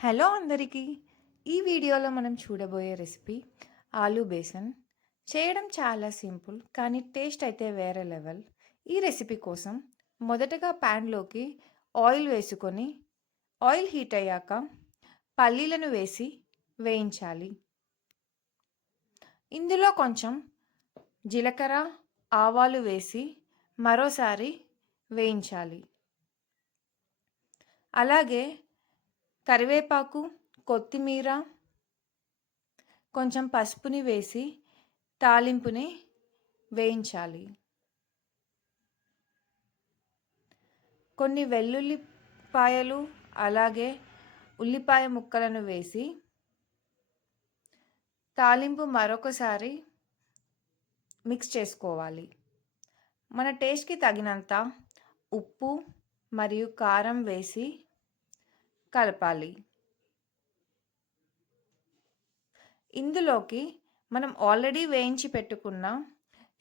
Hello అందరికీ! ఈ వీడియోలో మనం చూడబోయే రెసిపీ ఆలూ బేసన్. చేయడం చాలా సింపుల్ కానీ టేస్ట్ అయితే వేరే లెవెల్. ఈ రెసిపీ కోసం మొదటగా ప్యాన్లోకి ఆయిల్ వేసుకొని ఆయిల్ హీట్ అయ్యాక పల్లీలను వేసి వేయించాలి. ఇందులో కొంచెం జీలకర్ర, ఆవాలు వేసి మరోసారి వేయించాలి. అలాగే కరివేపాకు, కొత్తిమీర, కొంచెం పసుపుని వేసి తాలింపుని వేయించాలి. కొన్ని వెల్లుల్లిపాయలు అలాగే ఉల్లిపాయ ముక్కలను వేసి తాలింపు మరొకసారి మిక్స్ చేసుకోవాలి. మన టేస్ట్‌కి తగినంత ఉప్పు మరియు కారం వేసి కలపాలి. ఇందులోకి మనం ఆల్రెడీ వేయించి పెట్టుకున్న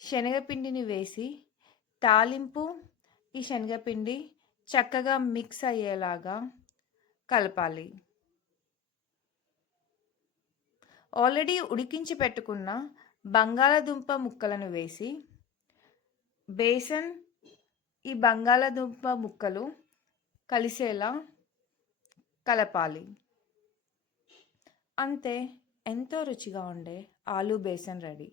శనగపిండిని వేసి తాలింపు, ఈ శనగపిండి చక్కగా మిక్స్ అయ్యేలాగా కలపాలి. ఆల్రెడీ ఉడికించి పెట్టుకున్న బంగాళాదుంప ముక్కలను వేసి బేసన్, ఈ బంగాళాదుంప ముక్కలు కలిసేలా కలపాలి. అంతే, ఎంతో రుచిగా ఉండే ఆలూ బేసన్ రెడీ.